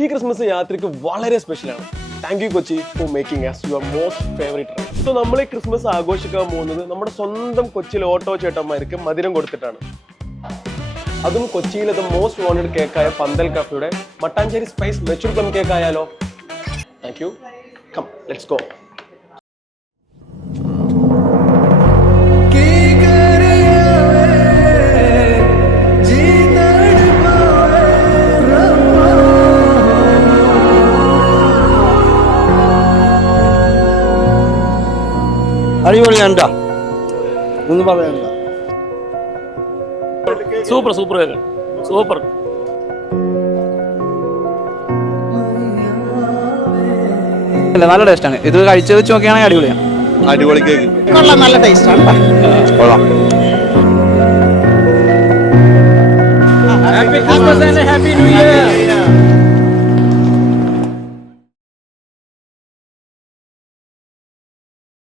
ഈ ക്രിസ്മസ് യാത്രയ്ക്ക് വളരെ സ്പെഷ്യലാണ്. Thank you Kochi for making us your most favorite trip. So നമ്മൾ ഈ ക്രിസ്മസ് ആഘോഷിക്കാൻ പോകുന്നത് നമ്മുടെ സ്വന്തം കൊച്ചിയിലെ ഓട്ടോ ചേട്ടന്മാർക്ക് മധുരം കൊടുത്തിട്ടാണ്. അതും കൊച്ചിയിലെ മോസ്റ്റ് വാണ്ടഡ് കേക്കായ പന്തൽ കഫയുടെ Mattancherry spice mature plum cake ആയാലോ? Thank you. Come let's go. അടിപൊളിയാണ്ടാ, ഒന്നും പറയാനില്ല. Super super super. അല്ല, നല്ല ടേസ്റ്റാണ്. ഇത് കഴിച്ചു വെച്ച് നോക്കുകയാണെങ്കിൽ അടിപൊളിയാണ്. അടിപൊളി കേക്ക് കൊള്ളാം, നല്ല ടേസ്റ്റാണ്. കൊള്ളാം. Happy Christmas and happy new year.